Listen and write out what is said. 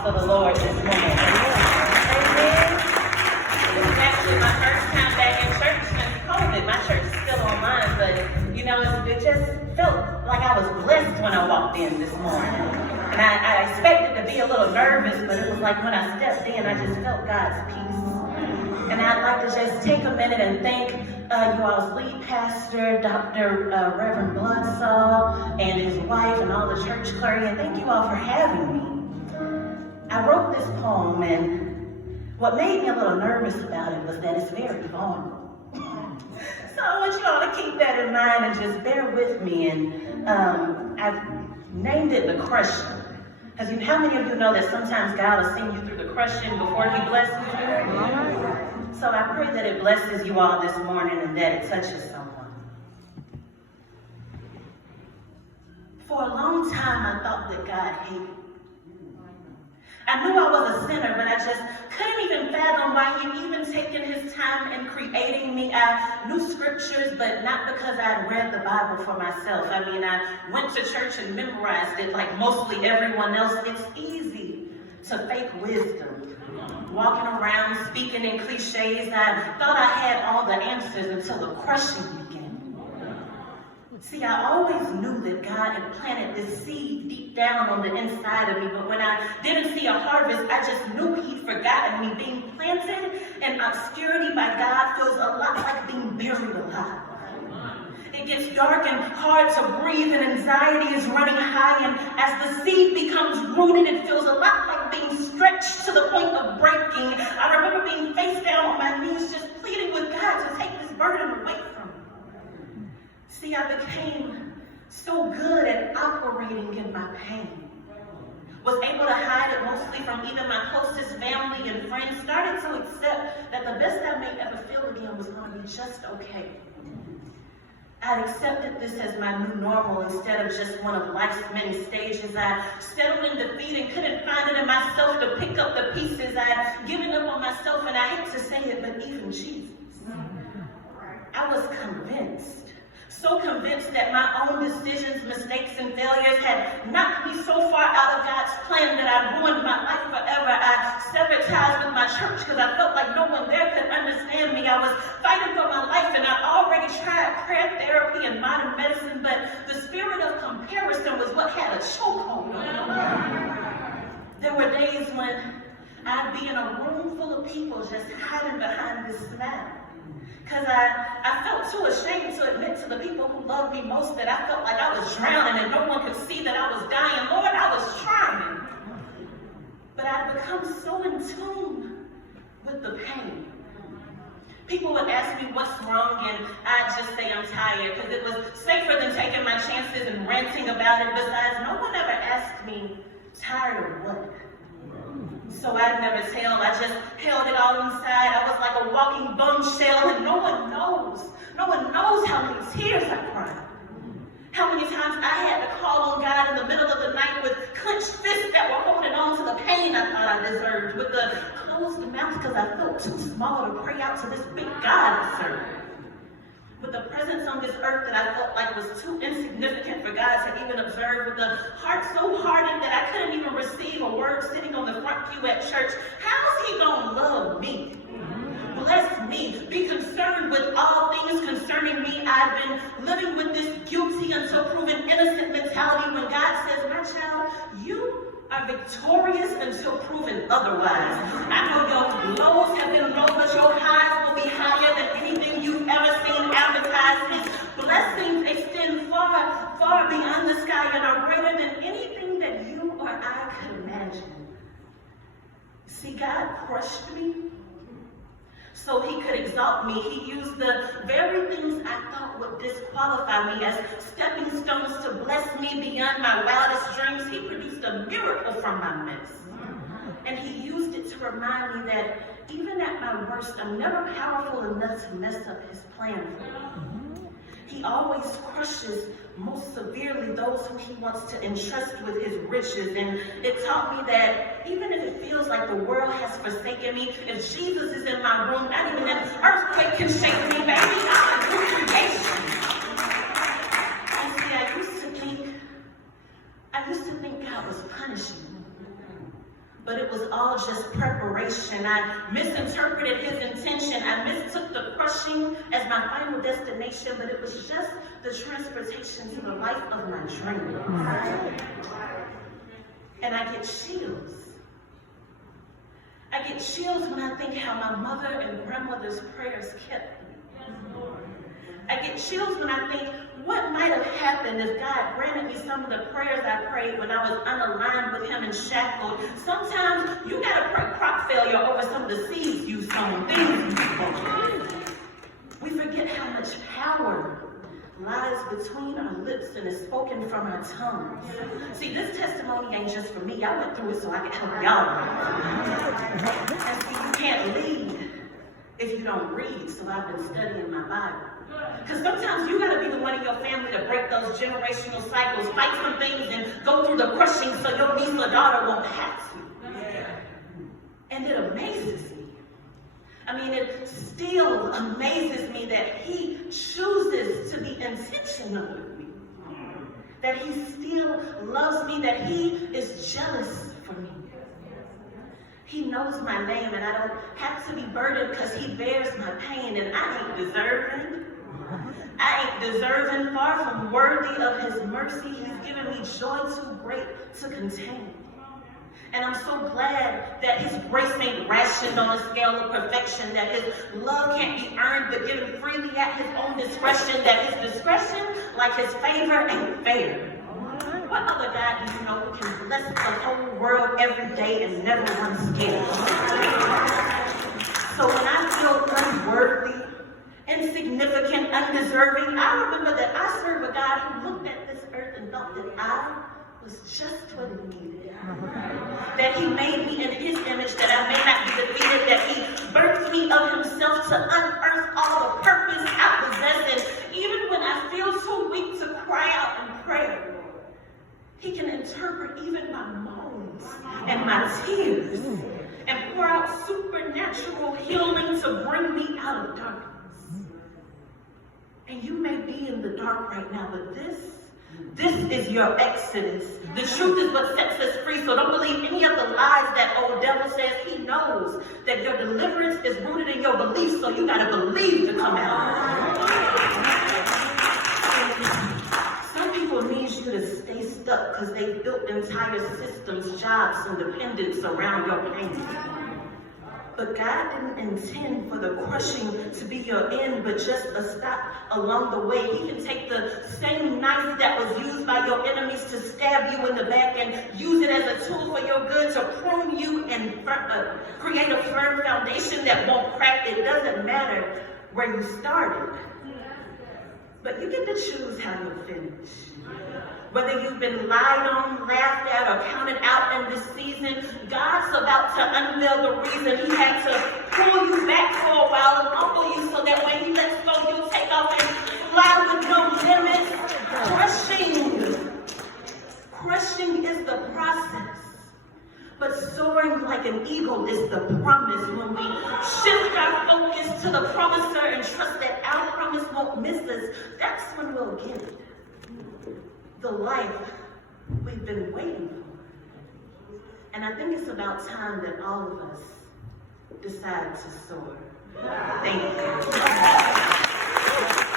house of the Lord this morning. Amen. It's actually my first time back in church since COVID. My church is still online, but it just felt like I was blessed when I walked in this morning. And I expected to be a little nervous, but it was like when I stepped in, I just felt God's peace. And I'd like to just take a minute and thank you all's lead pastor, Dr. Reverend Bloodsaw, and his wife, and all the church clergy, and thank you all for having me. I wrote this poem, and what made me a little nervous about it was that it's very vulnerable. So I want you all to keep that in mind and just bear with me. And I've named it the crushing. Because how many of you know that sometimes God will send you through the crushing before he blesses you? So I pray that it blesses you all this morning and that it touches someone. For a long time, I thought that God hated me. I knew I was a sinner, but I just couldn't even fathom why he'd even taken his time in creating me. I knew scriptures, but not because I'd read the Bible for myself. I went to church and memorized it like mostly everyone else. It's easy to fake wisdom. Walking around, speaking in cliches, I thought I had all the answers until the crushing began. See, I always knew that God had planted this seed deep down on the inside of me, but when I didn't see a harvest, I just knew he'd forgotten me. Being planted in obscurity by God feels a lot like being buried alive. It gets dark and hard to breathe, and anxiety is running high, and as the seed becomes rooted, it feels a lot like being stretched to the point of breaking. I remember being face down on my knees, just pleading with God to take this burden away from me. See, I became so good at operating in my pain. Was able to hide it mostly from even my closest family and friends. Started to accept that the best I may ever feel again was going to be just okay. I'd accepted this as my new normal instead of just one of life's many stages. I settled in defeat and couldn't find it in myself to pick up the pieces. I'd given up on myself, and I hate to say it, but even Jesus. I was convinced. So convinced that my own decisions, mistakes, and failures had knocked me so far out of God's plan that I ruined my life forever. I severed ties with my church because I felt like no one there could understand me. I was fighting for my life, and I already tried prayer therapy and modern medicine, but the spirit of comparison was what had a chokehold on me. There were days when I'd be in a room full of people just hiding behind this smile. Because I felt too ashamed to admit to the people who loved me most that I felt like I was drowning and no one could see that I was dying. Lord, I was trying. But I'd become so in tune with the pain. People would ask me what's wrong, and I'd just say I'm tired because it was safer than taking my chances and ranting about it. Besides, no one ever asked me, tired of what? So I'd never tell. I just held it all inside. I was like a walking bombshell, and no one knows how many tears I cried. How many times I had to call on God in the middle of the night with clenched fists that were holding on to the pain I thought I deserved, with the closed mouth because I felt too small to pray out to this big God I served. With a presence on this earth that I felt like was too insignificant for God to even observe, with a heart so hardened that I couldn't even receive a word sitting on the front pew at church. How's he gonna love me? Bless me, be concerned with all things concerning me. I've been living with this guilty until proven innocent mentality when God says, my child, you are victorious until proven otherwise. I know your lows have been low, but your highs will be higher than anything you've ever seen advertised. His blessings extend far, far beyond the sky and are greater than anything that you or I could imagine. See, God crushed me so he could exalt me. He used the very things I thought would disqualify me as stepping stones to bless me beyond my wildest dreams. He produced a miracle from my mess. And he used it to remind me that even at my worst, I'm never powerful enough to mess up his plan for me. He always crushes most severely those who he wants to entrust with his riches. And it taught me that even if it feels like the world has forsaken me, if Jesus is in my room, not even an earthquake can shake me, baby. I'm a new creation. And see, I used to think God was punishing me. but it was all just preparation. I misinterpreted his intention. I mistook the crushing as my final destination, but it was just the transportation to the life of my dream. And I get chills. I get chills when I think how my mother and grandmother's prayers kept me. I get chills when I think what might have happened if God granted me some of the prayers I prayed when I was unaligned with him and shackled. Sometimes you gotta pray crop failure over some of the seeds you sown, things you sown. We forget how much power lies between our lips and is spoken from our tongues. See, this testimony ain't just for me. I went through it so I can help y'all. And see, you can't lead if you don't read, so I've been studying my Bible. Because sometimes you gotta be the one in your family to break those generational cycles, fight some things and go through the crushing so your niece or daughter won't have to. And it amazes me. I mean, it still amazes me that he chooses to be intentional with me. That he still loves me, that he is jealous for me. He knows my name and I don't have to be burdened because he bears my pain, and I ain't deserving. I ain't deserving, far from worthy of his mercy. He's given me joy too great to contain. And I'm so glad that his grace ain't rationed on a scale of perfection, that his love can't be earned but given freely at his own discretion, that his discretion, like his favor, ain't fair. What other God do you know who can bless the whole world every day and never run scared? So when I feel unworthy, insignificant, undeserving, I remember that I serve a God who looked at this earth and thought that I was just what it needed. That he made me in his image, that I may not be defeated, that he birthed me of himself to unearth all the purpose I possess. And even when I feel too weak to cry out in prayer, he can interpret even my moans and my tears and pour out supernatural healing to bring me out of darkness. And you may be in the dark right now, but this is your exodus. The truth is what sets us free. So don't believe any of the lies that old devil says. He knows that your deliverance is rooted in your beliefs, so you gotta believe to come out. Some people need you to stay stuck because they built entire systems, jobs, and dependence around your pain. But God didn't intend for the crushing to be your end, but just a stop along the way. He can take the same knife that was used by your enemies to stab you in the back and use it as a tool for your good to prune you and create a firm foundation that won't crack. It doesn't matter where you started, but you get to choose how you'll finish. Whether you've been lied on, laughed at, or counted out in this season, God's about to unveil the reason he had to pull you back for a while and humble you so that when he lets go, you'll take off and fly with no limits. Crushing is the process. But soaring like an eagle is the promise. When we shift our focus to the promiser and trust that our promise won't miss us, that's when we'll get it. The life we've been waiting for. And I think it's about time that all of us decide to soar. Thank you.